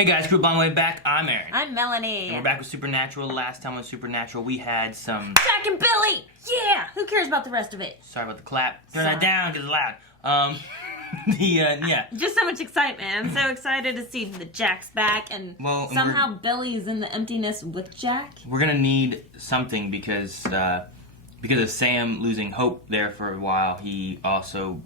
Hey guys, Group Long Way back. I'm Aaron. I'm Melanie. And we're back with Supernatural. Last time on Supernatural, we had some... Jack and Billy! Yeah! Who cares about the rest of it? Sorry about the clap. Turn that down because it's loud. Yeah. Just so much excitement. I'm so excited to see that Jack's back and somehow Billy's in the emptiness with Jack. We're going to need something because of Sam losing hope there for a while. He also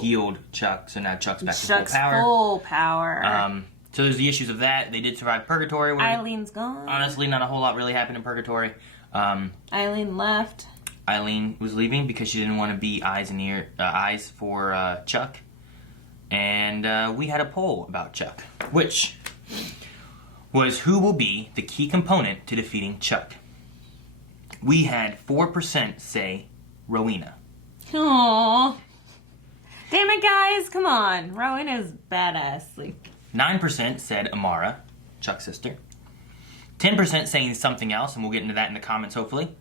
healed Chuck, so now Chuck's back to full power. Full power. So there's the issues of that. They did survive Purgatory. Eileen gone. Honestly, not a whole lot really happened in Purgatory. Eileen left. Eileen was leaving because she didn't want to be eyes for Chuck. And we had a poll about Chuck, which was who will be the key component to defeating Chuck. We had 4% say Rowena. Aww. Damn it, guys. Come on. Rowena's badass. 9% said Amara, Chuck's sister. 10% saying something else, and we'll get into that in the comments, hopefully.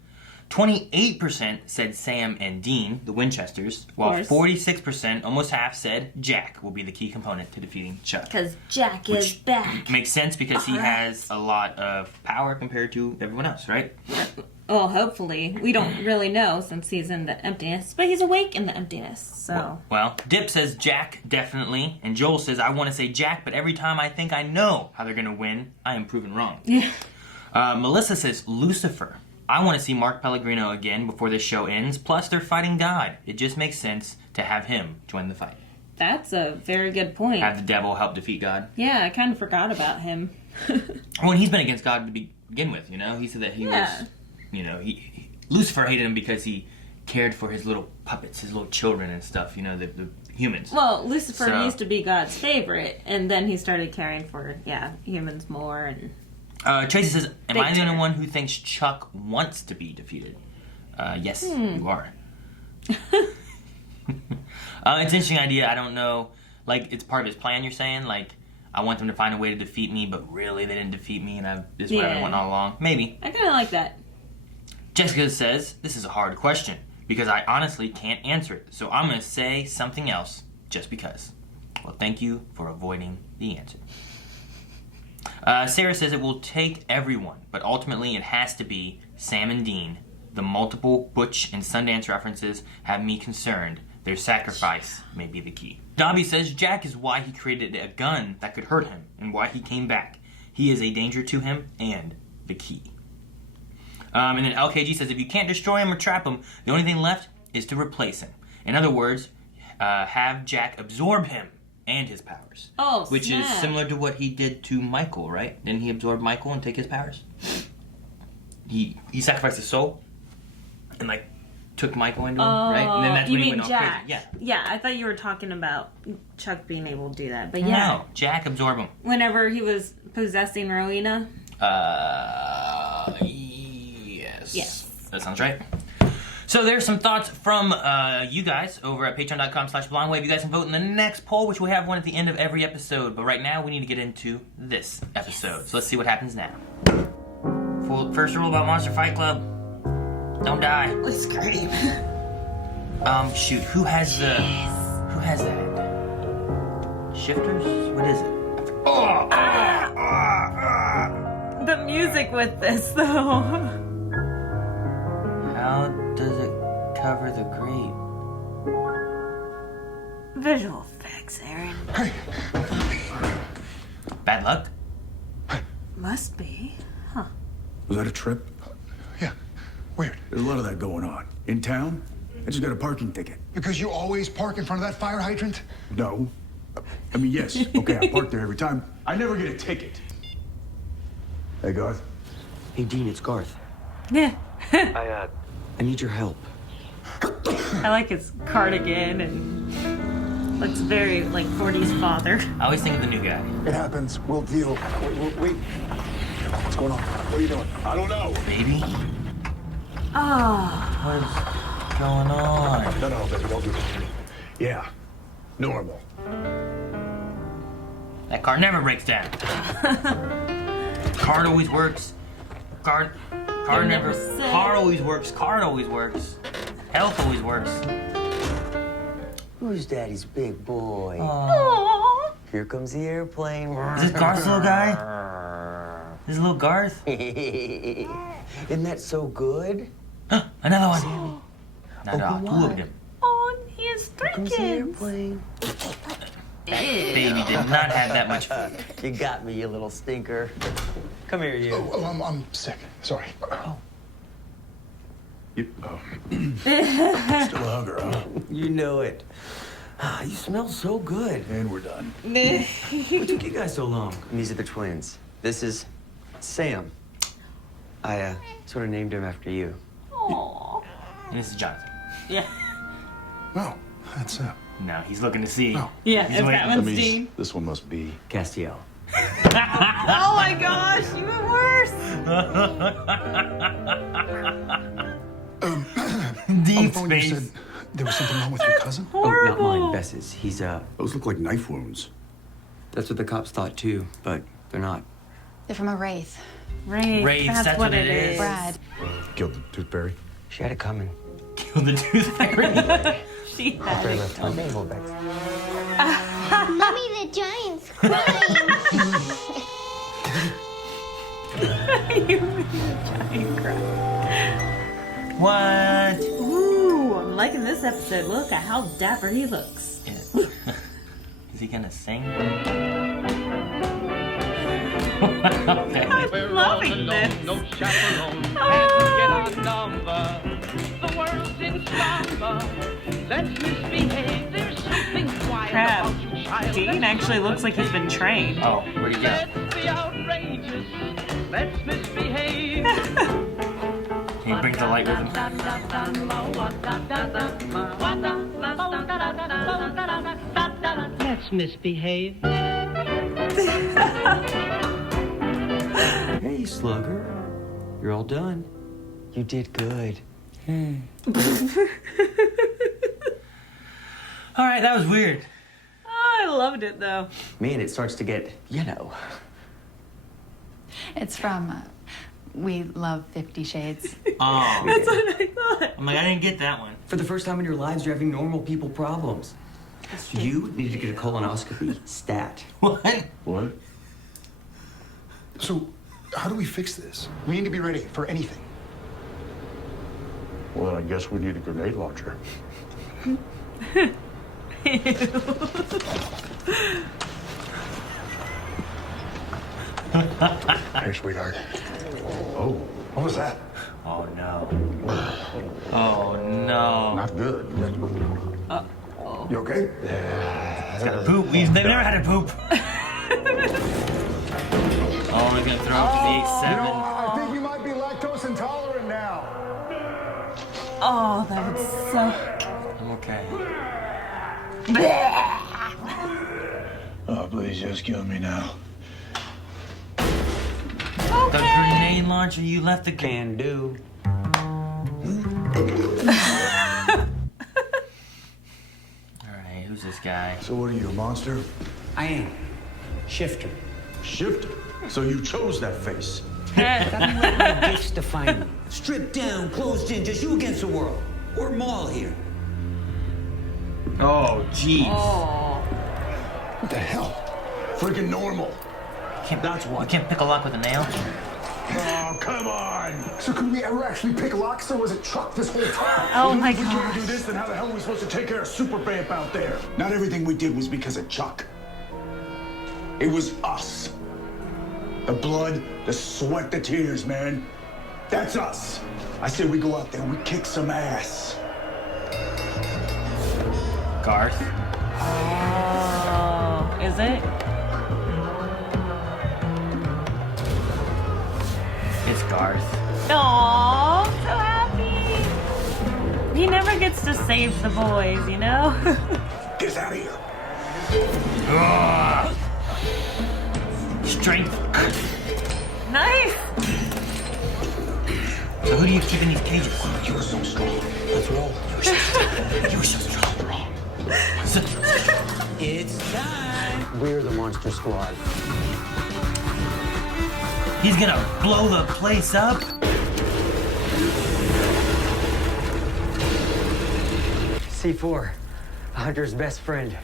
28% said Sam and Dean, the Winchesters, while 46%, almost half, said Jack will be the key component to defeating Chuck. Because Jack is back. Makes sense because he has a lot of power compared to everyone else, right? Well, hopefully. We don't really know since he's in the emptiness, but he's awake in the emptiness, so... Well, Dip says Jack, definitely, and Joel says, I want to say Jack, but every time I think I know how they're going to win, I am proven wrong. Yeah. Melissa says Lucifer. I want to see Mark Pellegrino again before this show ends, plus they're fighting God. It just makes sense to have him join the fight. That's a very good point. Have the devil help defeat God. Yeah, I kind of forgot about him. Well, he's been against God to begin with, you know? He said that he was... You know, Lucifer hated him because he cared for his little puppets, his little children and stuff, you know, the humans. Well, Lucifer used to be God's favorite, and then he started caring for, humans more. And Tracy says, am I the only one who thinks Chuck wants to be defeated? Yes, you are. It's an interesting idea. I don't know. Like, it's part of his plan, you're saying? Like, I want them to find a way to defeat me, but really they didn't defeat me, and this is what I've been wanting all along. Maybe. I kind of like that. Jessica says, this is a hard question because I honestly can't answer it. So I'm going to say something else just because. Well, thank you for avoiding the answer. Sarah says it will take everyone, but ultimately it has to be Sam and Dean. The multiple Butch and Sundance references have me concerned. Their sacrifice may be the key. Dobby says Jack is why he created a gun that could hurt him and why he came back. He is a danger to him and the key. And then LKG says, if you can't destroy him or trap him, the only thing left is to replace him. In other words, have Jack absorb him and his powers. Oh, which is similar to what he did to Michael, right? Didn't he absorb Michael and take his powers? He sacrificed his soul and, took Michael into him, right? And then that's when he went all Jack? crazy. Yeah, I thought you were talking about Chuck being able to do that, but No, Jack absorbed him. Whenever he was possessing Rowena? Yes. That sounds right. So there's some thoughts from you guys over at patreon.com/blindwave. You guys can vote in the next poll, which we have one at the end of every episode. But right now, we need to get into this episode. So let's see what happens now. First rule about Monster Fight Club. Don't die. Let's scream. Shoot. Who has that? Shifters? What is it? The music with this, though. How does it cover the grate? Visual effects, Aaron. Hey. Bad luck? Must be. Huh. Was that a trip? Yeah. Weird. There's a lot of that going on. In town, I just got a parking ticket. Because you always park in front of that fire hydrant? No. I mean, yes. Okay, I park there every time. I never get a ticket. Hey, Garth. Hey, Dean, it's Garth. Yeah. I need your help. I like his cardigan and looks very like 40s father. I always think of the new guy. It happens. We'll deal. Wait. What's going on? What are you doing? I don't know. Baby? Oh. What's going on? No, baby, don't do this. Yeah. Normal. That car never breaks down. Car always works. Car always works. Car always works. Health always works. Who's Daddy's big boy? Aww. Here comes the airplane. Is this Garth's little guy? This is little Garth? Isn't that so good? Another one. Not Open two of wide. them. Oh, he has 3 Comes the kids. airplane. Baby did not have that much food. You got me, you little stinker. Come here, you. Oh, I'm sick. Sorry. Still hungry, huh? You know it. You smell so good. And we're done. What took you guys so long? And these are the twins. This is Sam. I sort of named him after you. Aww. And this is Jonathan. Yeah. Oh, that's No, he's looking to see. Oh. Yeah, He's if waiting. that That one's means Dean. this one must be. Castiel. Oh my gosh, even worse. Deep phone you space. said there was something wrong with your cousin? Oh, not Horrible. mine, Bess's. He's, Those look like knife wounds. that's what the cops thought too, but they're not. They're from a wraith. Right, Wraiths, that's what it is. Brad. Killed the tooth fairy. She had it coming. Kill the tooth fairy. She had Very it. left hand. Hold back. Mommy, the giant's crying. Giant cry. What? Ooh, I'm liking this episode. Look at how dapper he looks. Is he gonna sing? Okay. I'm loving this. No chaperone, Oh. get our number. The world's in slumber. Let's misbehave. There's something quiet Crap. about you, child. Dean actually looks like he's been trained. Oh, where'd he go? Let's be outrageous. Let's misbehave. Can you bring the light with him? Let's misbehave. Hey, Slugger. You're all done. You did good. All right, that was weird. Oh, I loved it though. Man, it starts to get, you know. It's from We Love 50 Shades. Oh, That's what I thought. I'm like, I didn't get that one. For the first time in your lives, you're having normal people problems. You need to get a colonoscopy. Stat. What? What? So, how do we fix this? We need to be ready for anything. Well, I guess we need a grenade launcher. Hey, sweetheart. Oh, What was that? Oh no. Oh no. Not good. You okay? It's got a poop. They've never had a poop. Oh, they're gonna throw him to the 8-7. I think you might be lactose intolerant now. Oh, that would suck. I'm okay. oh, please just kill me now. The grenade launcher, you left the Can do. Alright, who's this guy? So what are you, a monster? I am. Shifter. Shifter. So you chose that face. Gifts define me. Stripped down, closed in, just you against the world. Or Maul here. Oh, jeez. Oh. What the hell? Freaking normal. That's why. You can't pick a lock with a nail? Oh, come on. So could we ever actually pick locks, or was it Chuck this whole time? Oh my If we can't gosh. do this, then how the hell are we supposed to take care of Super Vamp out there? Not everything we did was because of Chuck. It was us. The blood, the sweat, the tears, man. That's us. I say we go out there and we kick some ass. Garth? Oh, is it? It's Garth. Aww, I'm so happy. He never gets to save the boys, you know? Get us out of here. Ugh. Strength. Nice. So who do you keep in these cages? You were so strong. Let's roll. You were so strong. It's time. We're the Monster Squad. He's gonna blow the place up? C4, a hunter's best friend.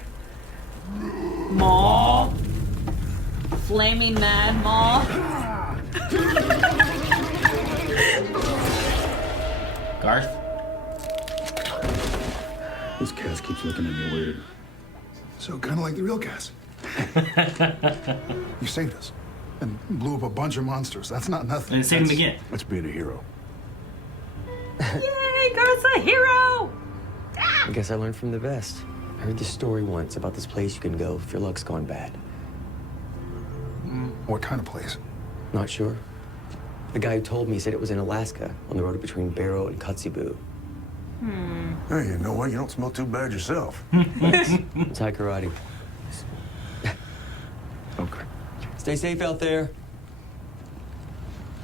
Maul. Flaming Mad Maul. Garth? This Cass keeps looking at me weird. So kind of like the real Cass. You saved us and blew up a bunch of monsters. That's not nothing. And saved him again. That's being a hero. Yay, Garth's a hero! I guess I learned from the best. I heard this story once about this place you can go if your luck's gone bad. What kind of place? Not sure. The guy who told me said it was in Alaska, on the road between Barrow and Kotzebue. Hey, you know what? You don't smell too bad yourself. It's high karate. Okay. Stay safe out there.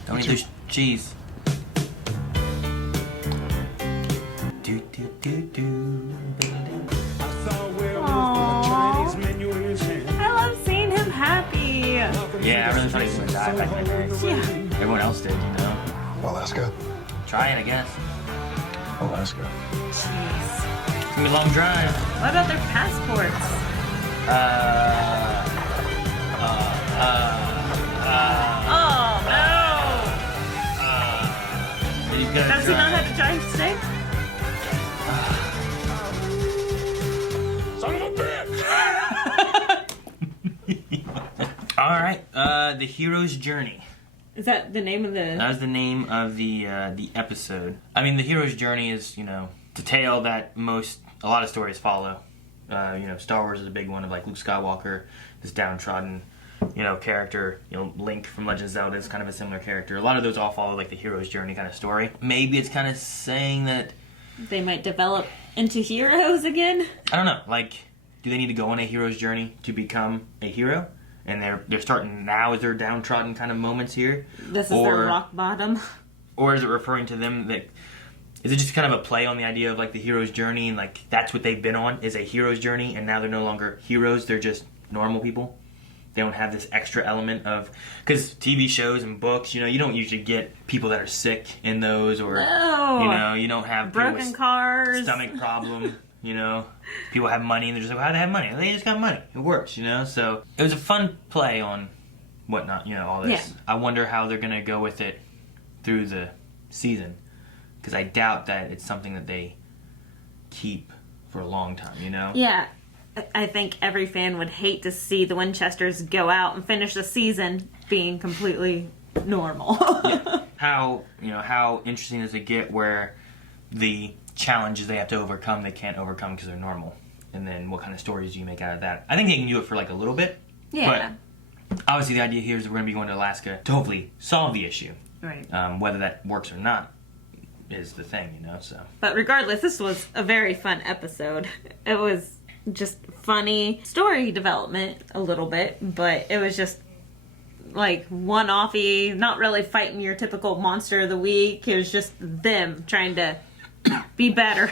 Don't eat those cheese. Do, do, do, do. I love seeing him happy. Yeah, I really thought he was gonna die back then. Yeah. Everyone else did, you know? Alaska. Try it, I guess. Alaska. Jeez. It's gonna be a long drive. What about their passports? Oh no! Does he not have to drive stick? Son of a bitch! All right, the hero's journey. Is that the name of the? That was the name of the episode. I mean, the hero's journey is, you know, the tale that a lot of stories follow. You know, Star Wars is a big one of like Luke Skywalker, this downtrodden, you know, character. You know, Link from Legend of Zelda is kind of a similar character. A lot of those all follow like the hero's journey kind of story. Maybe it's kind of saying that They might develop into heroes again. I don't know. Like, do they need to go on a hero's journey to become a hero? And they're starting now as their downtrodden kind of moments here. This is their rock bottom. Or is it referring to them that? Is it just kind of a play on the idea of like the hero's journey and like that's what they've been on is a hero's journey and now they're no longer heroes, they're just normal people? They don't have this extra element of, because TV shows and books, you know, you don't usually get people that are sick in those or, No. you know, you don't have people Broken with cars. stomach problem, you know. People have money and they're just like, well, how do they have money? They just got money. It works, you know. So it was a fun play on whatnot, you know, all this. Yeah. I wonder how they're going to go with it through the season. Because I doubt that it's something that they keep for a long time, you know? Yeah. I think every fan would hate to see the Winchesters go out and finish the season being completely normal. Yeah. How interesting does it get where the challenges they have to overcome, they can't overcome because they're normal? And then what kind of stories do you make out of that? I think they can do it for like a little bit. Yeah. But obviously the idea here is we're going to be going to Alaska to hopefully solve the issue. Right. Whether that works or not is the thing, you know, so. But regardless, this was a very fun episode. It was just funny story development a little bit, but it was just like one-offy, not really fighting your typical monster of the week. It was just them trying to be better.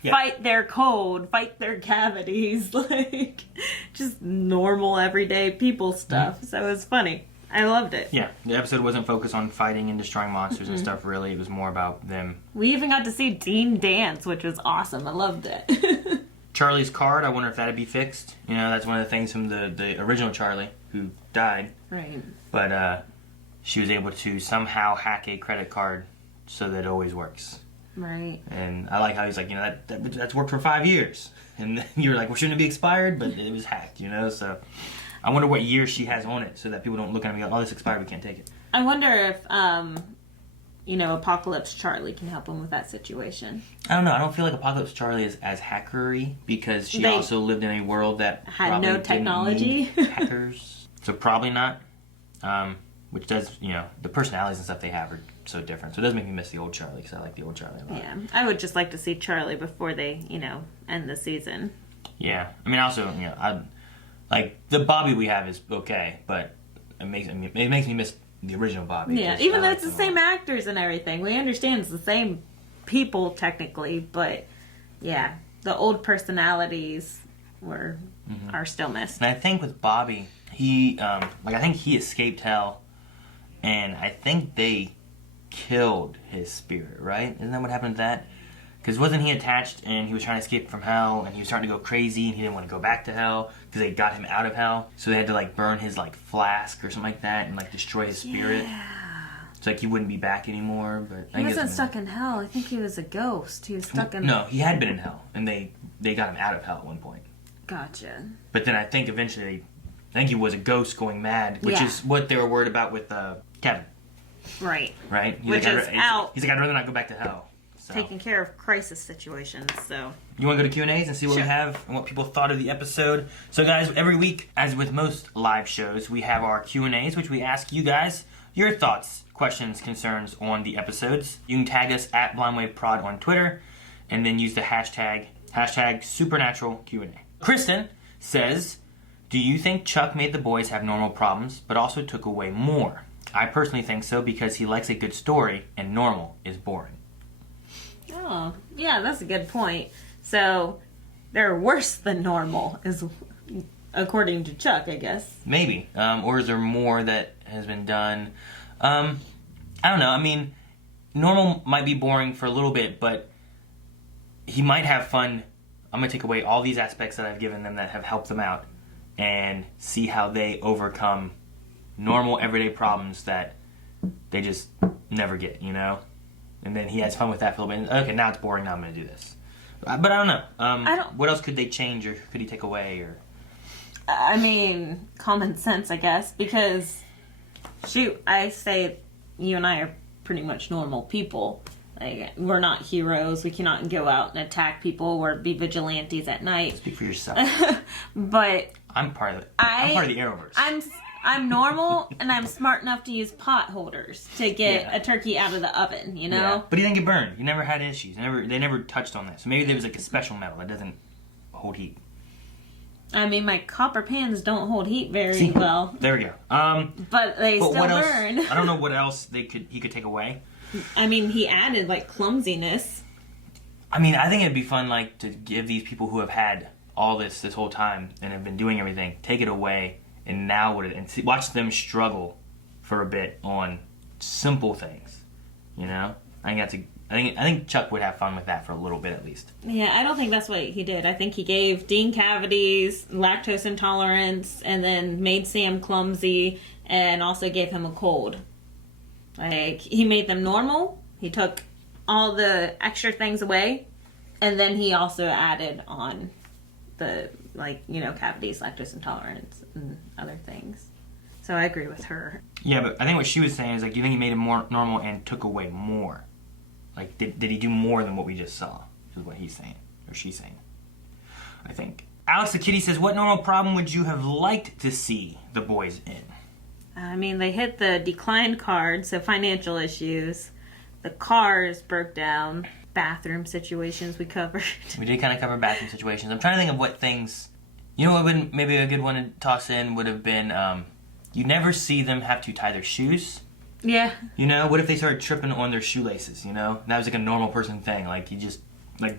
Yeah. Fight their cold, fight their cavities, like just normal everyday people stuff. Mm-hmm. So it was funny. I loved it. Yeah, the episode wasn't focused on fighting and destroying monsters and stuff, really. It was more about them. We even got to see Dean dance, which was awesome. I loved it. Charlie's card, I wonder if that'd be fixed. You know, that's one of the things from the original Charlie, who died. Right. But she was able to somehow hack a credit card so that it always works. Right. And I like how he's like, you know, that's worked for 5 years. And then you're like, well, shouldn't it be expired? But it was hacked, you know? So I wonder what year she has on it so that people don't look at it and go, oh, this expired, we can't take it. I wonder if, Apocalypse Charlie can help him with that situation. I don't know. I don't feel like Apocalypse Charlie is as hackery because she also lived in a world that had no technology. Didn't need hackers. So probably not. Which does, you know, the personalities and stuff they have are so different. So it does make me miss the old Charlie because I like the old Charlie a lot. Yeah, I would just like to see Charlie before they, end the season. Yeah. I mean, also, you know, like the Bobby we have is okay, but it makes me miss the original Bobby. Yeah, even though it's the same actors and everything. We understand it's the same people technically, but yeah, the old personalities are still missed. And I think with Bobby, he I think he escaped hell, and I think they killed his spirit, right? Isn't that what happened to that? Because wasn't he attached and he was trying to escape from hell and he was starting to go crazy and he didn't want to go back to hell? because they got him out of hell. So they had to like burn his like flask or something like that and like destroy his spirit. It's like he wouldn't be back anymore. But He wasn't stuck in hell. I think he was a ghost. He was stuck in... No, he had been in hell, and they got him out of hell at one point. Gotcha. But then I think eventually, I think he was a ghost going mad, which is what they were worried about with Kevin. Right. Right? Which is out. He's like, I'd rather not go back to hell. So. Taking care of crisis situations, so... You want to go to Q&As and see what we have and what people thought of the episode? So guys, every week, as with most live shows, we have our Q&As, which we ask you guys your thoughts, questions, concerns on the episodes. You can tag us at BlindWaveProd on Twitter, and then use the hashtag Supernatural Q&A. Kristen says, do you think Chuck made the boys have normal problems, but also took away more? I personally think so, because he likes a good story, and normal is boring. Oh, yeah, that's a good point. So, they're worse than normal, is according to Chuck, I guess. Maybe. Or is there more that has been done? I don't know. I mean, normal might be boring for a little bit, but he might have fun. I'm going to take away all these aspects that I've given them that have helped them out and see how they overcome normal, everyday problems that they just never get, you know? And then he has fun with that for a little bit. Okay, now it's boring. Now I'm going to do this. But I don't know. What else could they change or could he take away? Or I mean, common sense, I guess. Because, shoot, I say you and I are pretty much normal people. Like, we're not heroes. We cannot go out and attack people or be vigilantes at night. Speak for yourself. But I'm part of it. I'm part of the Arrowverse. I'm normal, and I'm smart enough to use pot holders to get a turkey out of the oven, you know? Yeah. But he didn't get burned. He never had issues. They never touched on this. So maybe there was like a special metal that doesn't hold heat. I mean, my copper pans don't hold heat very well. There we go. But they still burn. I don't know what else he could take away. I mean, he added, like, clumsiness. I mean, I think it'd be fun, like, to give these people who have had all this whole time and have been doing everything, take it away. And now watch them struggle for a bit on simple things, you know. I think Chuck would have fun with that for a little bit at least. Yeah, I don't think that's what he did. I think he gave Dean cavities, lactose intolerance, and then made Sam clumsy, and also gave him a cold. Like, he made them normal. He took all the extra things away, and then he also added on the, like, you know, cavities, lactose intolerance, and other things. So I agree with her. Yeah, but I think what she was saying is, like, do you think he made him more normal and took away more? Like, did he do more than what we just saw? Is what he's saying, or she's saying. I think. Alex the Kitty says, what normal problem would you have liked to see the boys in? I mean, they hit the declined card, so financial issues. The cars broke down. Bathroom situations we covered. We did kind of cover bathroom situations. I'm trying to think of what things... You know what would maybe a good one to toss in would have been... you never see them have to tie their shoes. Yeah. You know? What if they started tripping on their shoelaces, you know? That was like a normal person thing. Like, you just... Like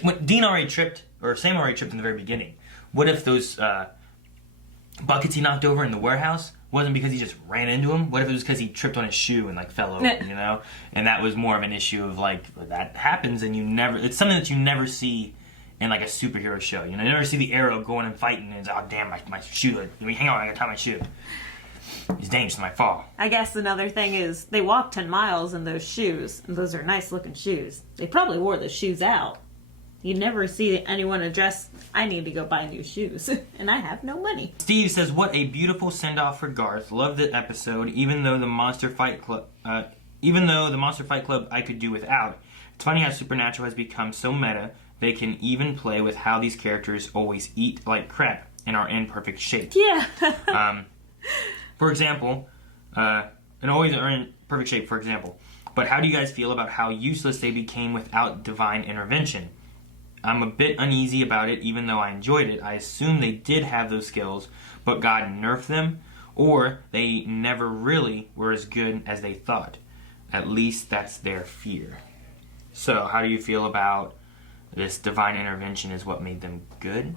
when Dean already tripped, or Sam already tripped in the very beginning. What if those buckets he knocked over in the warehouse wasn't because he just ran into him? What if it was because he tripped on his shoe and like fell over, you know? And that was more of an issue of like, that happens and it's something that you never see in like a superhero show. You know, you never see the Arrow going and fighting and it's, oh damn, my shoe, hang on, I gotta tie my shoe. It's dangerous, it might fall. I guess another thing is they walked 10 miles in those shoes, and those are nice looking shoes. They probably wore the shoes out. You never see anyone address, I need to go buy new shoes, and I have no money. Steve says, what a beautiful send-off for Garth. Love the episode, even though the Monster Fight Club I could do without. It's funny how Supernatural has become so meta, they can even play with how these characters always eat like crap and are in perfect shape. Yeah. For example, and always are in perfect shape, for example. But how do you guys feel about how useless they became without divine intervention? I'm a bit uneasy about it, even though I enjoyed it. I assume they did have those skills, but God nerfed them, or they never really were as good as they thought. At least that's their fear. So, how do you feel about this divine intervention is what made them good?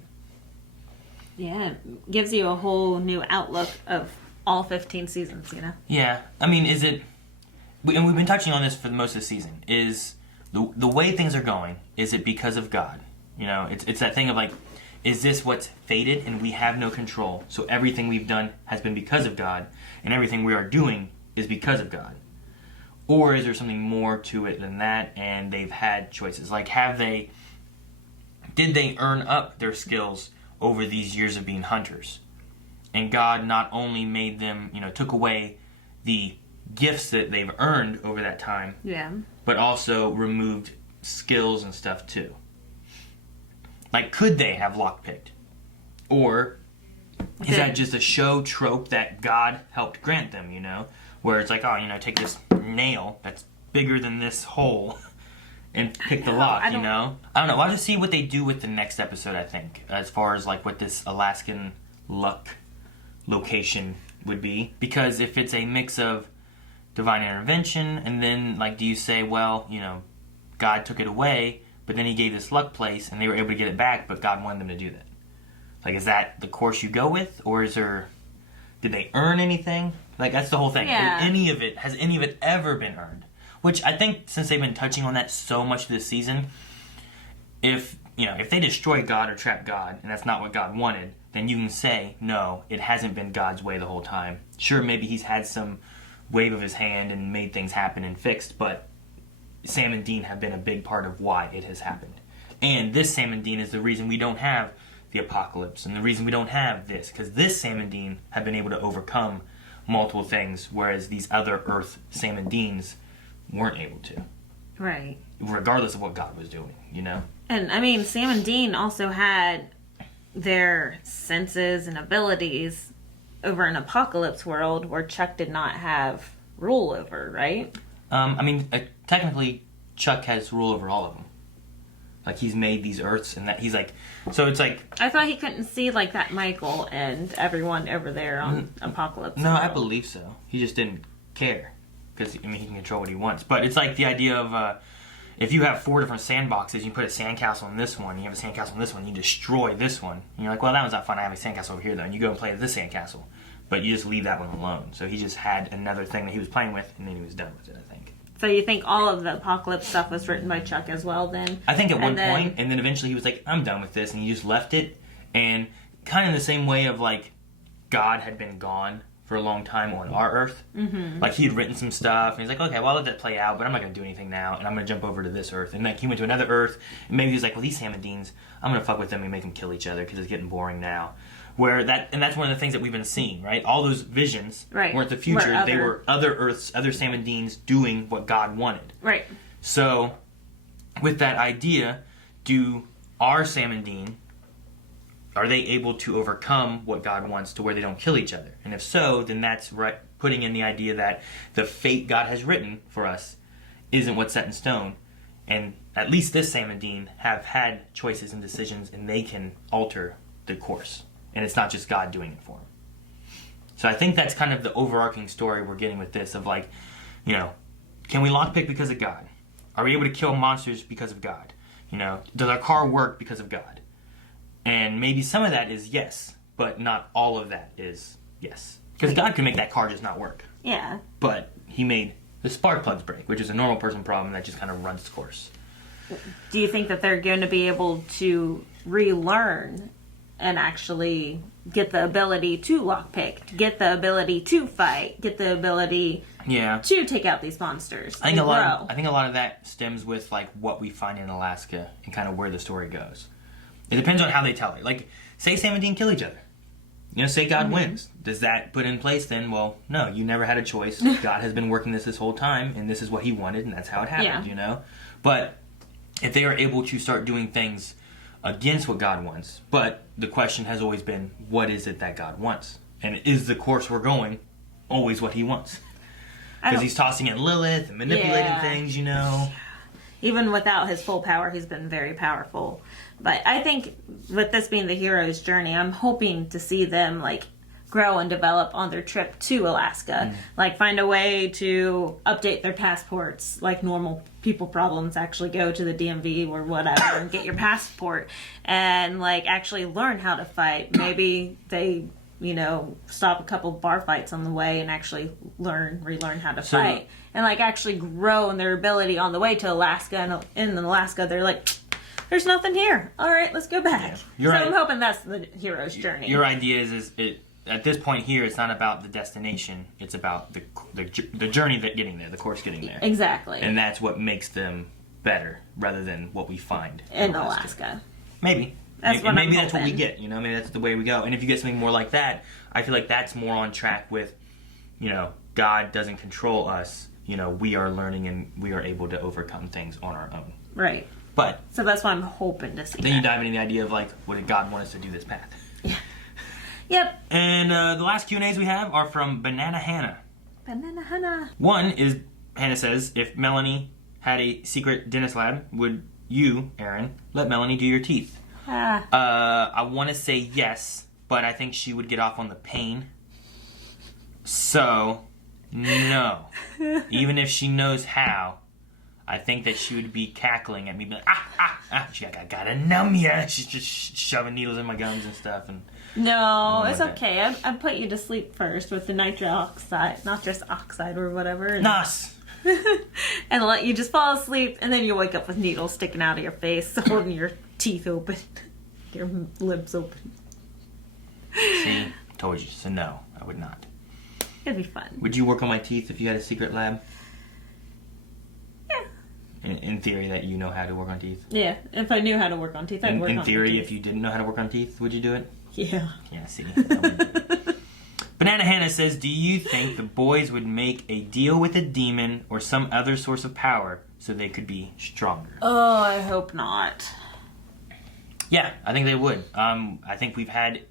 Yeah, it gives you a whole new outlook of all 15 seasons, you know? Yeah, I mean, is it... And we've been touching on this for most of the season. Is the way things are going, is it because of God? You know, it's that thing of like, Is this what's fated and we have no control? So everything we've done has been because of God, and everything we are doing is because of God? Or is there something more to it than that, and they've had choices? Like, did they earn up their skills over these years of being hunters? And God not only made them, took away the gifts that they've earned over that time, but also removed skills and stuff too. Like, could they have lockpicked? Or is that just a show trope that God helped grant them, Where it's like, take this nail that's bigger than this hole and pick the lock, I don't know. We'll have to see what they do with the next episode, I think, as far as, like, what this Alaskan luck location would be. Because if it's a mix of divine intervention, and then, like, do you say, well, God took it away, but then he gave this luck place, and they were able to get it back, but God wanted them to do that. Like, is that the course you go with, or did they earn anything? Like, that's the whole thing. Yeah. Has any of it ever been earned? Which I think, since they've been touching on that so much this season, if they destroy God or trap God, and that's not what God wanted, then you can say, no, it hasn't been God's way the whole time. Sure, maybe he's had some wave of his hand and made things happen and fixed, but Sam and Dean have been a big part of why it has happened. And this Sam and Dean is the reason we don't have the apocalypse, and the reason we don't have this, because this Sam and Dean have been able to overcome multiple things, whereas these other Earth Sam and Deans weren't able to. Right. Regardless of what God was doing, And, I mean, Sam and Dean also had their senses and abilities over an apocalypse world where Chuck did not have rule over, right? Technically, Chuck has rule over all of them. Like, he's made these Earths, and that he's like... So it's like... I thought he couldn't see, like, that Michael and everyone over there on Apocalypse No, World. I believe so. He just didn't care. Because, he can control what he wants. But it's like the idea of... if you have 4 different sandboxes, you put a sandcastle in this one, you have a sandcastle in this one, you destroy this one. And you're like, well, that one's not fun, I have a sandcastle over here, though. And you go and play this sandcastle. But you just leave that one alone. So he just had another thing that he was playing with, and then he was done with it, I think. So you think all of the Apocalypse stuff was written by Chuck as well, then? I think at one point, and then eventually he was like, I'm done with this, and he just left it. And kind of the same way of, like, God had been gone for a long time on our Earth. Mm-hmm. Like, he had written some stuff, and he's like, okay, well, I'll let that play out, but I'm not going to do anything now, and I'm going to jump over to this Earth. And, like, he went to another Earth, and maybe he was like, well, these Sam and Deans, I'm going to fuck with them and make them kill each other, because it's getting boring now. And that's one of the things that we've been seeing, right? All those visions weren't the future. They were other Earths, other Sam and Deans doing what God wanted. Right. So, with that idea, do our Sam and Dean, are they able to overcome what God wants to where they don't kill each other? And if so, then that's right, putting in the idea that the fate God has written for us isn't what's set in stone. And at least this Sam and Dean have had choices and decisions, and they can alter the course. And it's not just God doing it for them. So I think that's kind of the overarching story we're getting with this of, like, can we lockpick because of God? Are we able to kill monsters because of God? Does our car work because of God? And maybe some of that is yes, but not all of that is yes. Because God can make that car just not work. Yeah. But he made the spark plugs break, which is a normal person problem that just kind of runs its course. Do you think that they're going to be able to relearn and actually get the ability to lockpick, get the ability to fight, get the ability to take out these monsters? I think a lot of that stems with, like, what we find in Alaska and kind of where the story goes. It depends on how they tell it. Like, say Sam and Dean kill each other. Say God wins. Does that put in place then? Well, no, you never had a choice. God has been working this whole time, and this is what he wanted, and that's how it happened, But if they are able to start doing things against what God wants, but the question has always been, what is it that God wants? And is the course we're going always what he wants? Because he's tossing in Lilith and manipulating things, Even without his full power, he's been very powerful. But I think with this being the hero's journey, I'm hoping to see them, like, grow and develop on their trip to Alaska. Like, find a way to update their passports, like normal people problems, actually go to the DMV or whatever and get your passport and, like, actually learn how to fight. Maybe they, stop a couple bar fights on the way and actually relearn how to fight. And, like, actually grow in their ability on the way to Alaska. And in Alaska, they're like, there's nothing here. All right, let's go back. Yeah. So You're right. I'm hoping that's the hero's journey. Your idea is it at this point here, it's not about the destination. It's about the journey that getting there, the course getting there. Exactly. And that's what makes them better, rather than what we find in Alaska. Maybe. That's what maybe I'm that's what we hoping. get. Maybe that's the way we go. And if you get something more like that, I feel like that's more on track with, God doesn't control us. We are learning and we are able to overcome things on our own. Right. But so that's what I'm hoping to see. Then you dive into the idea of what did God want us to do this path? Yeah. Yep. And the last Q&As we have are from Banana Hannah. Banana Hannah. One is, Hannah says, if Melanie had a secret dentist lab, would you, Aaron, let Melanie do your teeth? I want to say yes, but I think she would get off on the pain. So, no. Even if she knows how, I think that she would be cackling at me, be like, She's like, I gotta numb ya. She's just shoving needles in my gums and stuff. And no, it's okay. I put you to sleep first with the nitric oxide, nitrous oxide or whatever. Nice. And let you just fall asleep, and then you wake up with needles sticking out of your face, holding your teeth open, your lips open. See, told you. So no, I would not. It'd be fun. Would you work on my teeth if you had a secret lab? Yeah. In theory, that you know how to work on teeth. Yeah, if I knew how to work on teeth, I'd work on In theory, teeth. if you didn't know how to work on teeth, would you do it? Yeah. Yeah, see. Banana Hannah says, do you think the boys would make a deal with a demon or some other source of power so they could be stronger? Oh, I hope not. Yeah, I think they would. I think we've had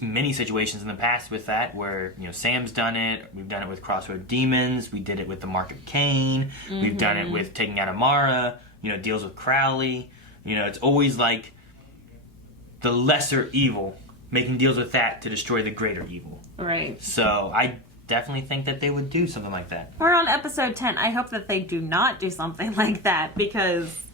many situations in the past with that where, Sam's done it. We've done it with Crossroad Demons. We did it with the Mark of Cain. Mm-hmm. We've done it with taking out Amara. Deals with Crowley. It's always like the lesser evil, making deals with that to destroy the greater evil. Right. So I definitely think that they would do something like that. We're on episode 10. I hope that they do not do something like that because,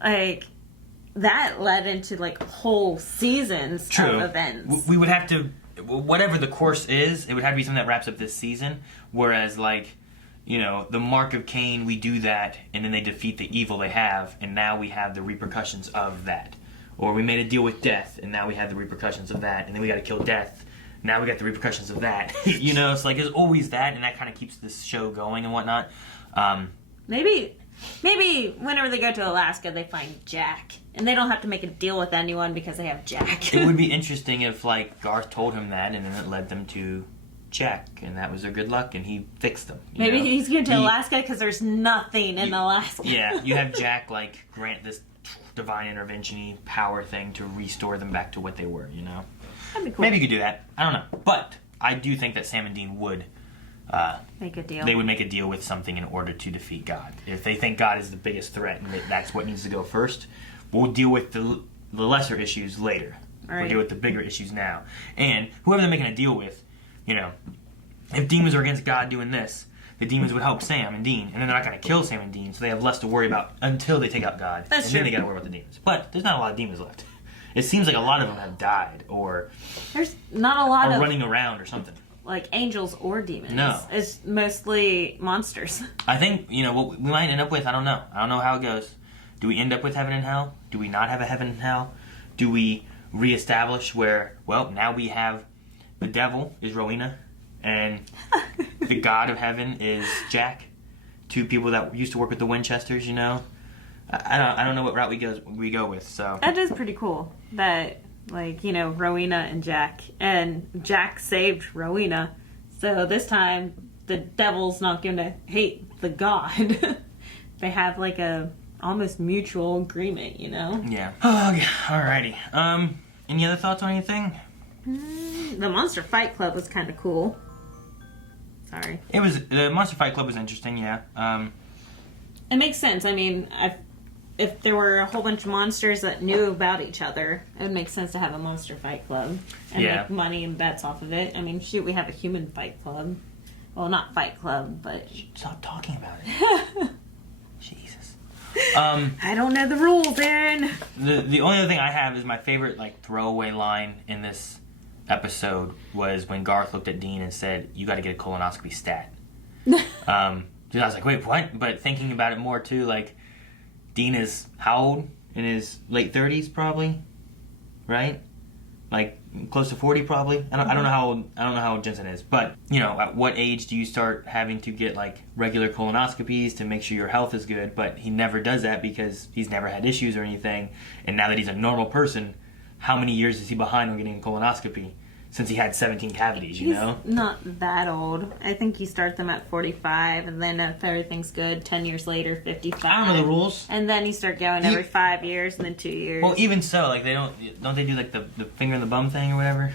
that led into, whole seasons of events. We would have to, whatever the course is, it would have to be something that wraps up this season. Whereas, the Mark of Cain, we do that, and then they defeat the evil they have, and now we have the repercussions of that. Or we made a deal with death, and now we have the repercussions of that, and then we got to kill death. Now we got the repercussions of that. It's there's always that, and that kind of keeps this show going and whatnot. Maybe whenever they go to Alaska, they find Jack. And they don't have to make a deal with anyone because they have Jack. It would be interesting if, Garth told him that, and then it led them to Jack, and that was their good luck, and he fixed them. Maybe he's going to Alaska because there's nothing in Alaska. Yeah, you have Jack, grant this divine intervention-y power thing to restore them back to what they were, That'd be cool. Maybe you could do that. I don't know. But I do think that Sam and Dean would make a deal. They would make a deal with something in order to defeat God. If they think God is the biggest threat and that's what needs to go first, we'll deal with the lesser issues later. Right. We'll deal with the bigger issues now. And whoever they're making a deal with, if demons are against God doing this, the demons would help Sam and Dean, and then they're not going to kill Sam and Dean, so they have less to worry about until they take out God. That's and true. then they got to worry about the demons. But there's not a lot of demons left. It seems like a lot of them have died or There's not a lot of running around or something. Angels or demons. No. It's mostly monsters. I think, what we might end up with, I don't know. I don't know how it goes. Do we end up with heaven and hell? Do we not have a heaven and hell? Do we reestablish where, now we have the devil is Rowena and the god of heaven is Jack? Two people that used to work with the Winchesters, I don't know what route we go with, so. That is pretty cool. That, Rowena and Jack saved Rowena. So this time, the devil's not going to hate the god. They have, a almost mutual agreement, Yeah. Oh, okay. Alrighty. Any other thoughts on anything? The Monster Fight Club was kind of cool. Sorry. The Monster Fight Club was interesting, yeah. It makes sense. I mean, if there were a whole bunch of monsters that knew about each other, it would make sense to have a Monster Fight Club and make money and bets off of it. I mean, shoot, we have a Human Fight Club. Well, not Fight Club, but... Stop talking about it. Jesus. I don't know the rules, Aaron. The only other thing I have is my favorite throwaway line in this episode was when Garth looked at Dean and said, "You got to get a colonoscopy stat." I was like, wait, what? But thinking about it more too, Dean is how old? in his late 30s, probably, right? Like close to 40, probably. I don't know how old Jensen is, but you know, at what age do you start having to get like regular colonoscopies to make sure your health is good? But he never does that because he's never had issues or anything. And now that he's a normal person, how many years is he behind on getting a colonoscopy? Since he had 17 cavities, you know? Not that old. I think you start them at 45, and then if everything's good, 10 years later, 55. I don't know the rules. And then you start going every 5 years, and then 2 years. Well, even so, like don't they do like the finger in the bum thing or whatever?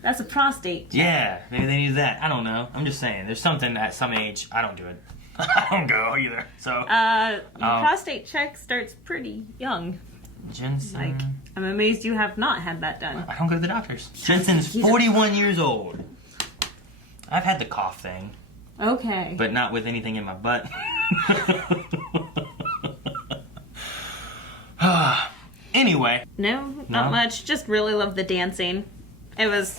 That's a prostate check. Yeah, maybe they do that. I don't know. I'm just saying, there's something at some age. I don't do it. I don't go either. So. Prostate check starts pretty young. Jensen. Like, I'm amazed you have not had that done. I don't go to the doctors. Jensen's 41 years old. I've had the cough thing. Okay. But not with anything in my butt. Anyway. No, not much. Just really love the dancing. It was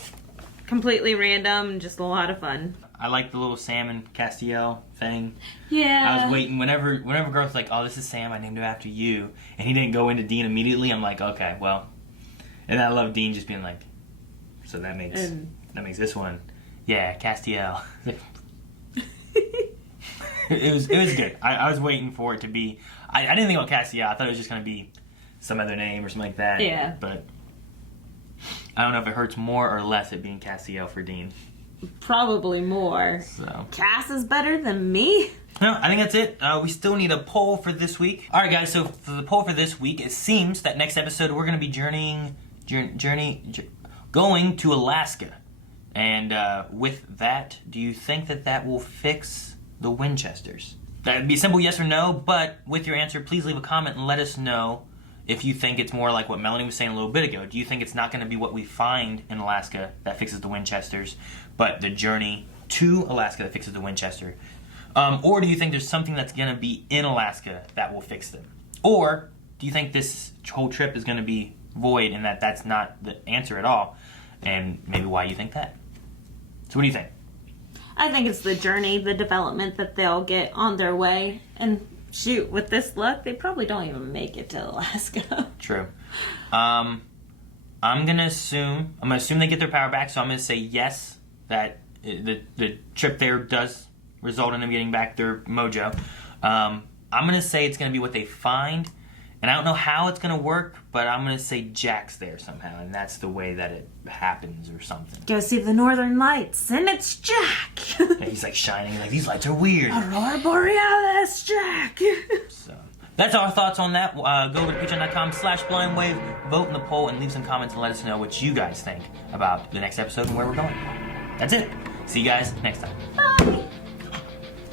completely random and just a lot of fun. I like the little Sam and Castiel thing. Yeah. I was waiting whenever girls like, oh, this is Sam, I named him after you, and he didn't go into Dean immediately. I'm like, okay, well, and I love Dean just being like, so that makes this one, yeah, Castiel. it was good. I was waiting for it to be. I didn't think about Castiel. I thought it was just gonna be some other name or something like that. Yeah. But I don't know if it hurts more or less it being Castiel for Dean. Probably more. So. Cass is better than me? No, I think that's it. We still need a poll for this week. All right, guys, so for the poll for this week, it seems that next episode we're going to be going to Alaska. And with that, do you think that will fix the Winchesters? That would be a simple yes or no, but with your answer, please leave a comment and let us know if you think it's more like what Melanie was saying a little bit ago. Do you think it's not going to be what we find in Alaska that fixes the Winchesters, but the journey to Alaska that fixes the Winchester? Or do you think there's something that's going to be in Alaska that will fix them? Or do you think this whole trip is going to be void and that's not the answer at all? And maybe why you think that? So what do you think? I think it's the journey, the development that they'll get on their way. And shoot, with this luck, they probably don't even make it to Alaska. True. I'm gonna assume they get their power back, so I'm gonna say yes, that the trip there does result in them getting back their mojo. I'm gonna say it's gonna be what they find, and I don't know how it's gonna work, but I'm gonna say Jack's there somehow, and that's the way that it happens or something. Go see the Northern Lights, and it's Jack. And he's like shining, like these lights are weird. Aurora Borealis, Jack. So that's our thoughts on that. Go over to patreon.com/blindwave, vote in the poll, and leave some comments and let us know what you guys think about the next episode and where we're going. That's it. See you guys next time. Bye.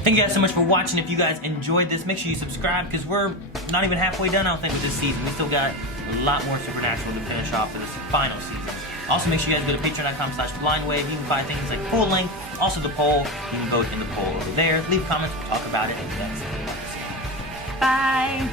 Thank you guys so much for watching. If you guys enjoyed this, make sure you subscribe because we're not even halfway done, I don't think, with this season. We still got a lot more Supernatural to finish off for this final season. Also, make sure you guys go to patreon.com/blindwave. You can find things like full length, also the poll. You can vote in the poll over there. Leave comments, we'll talk about it, and that's it. Bye.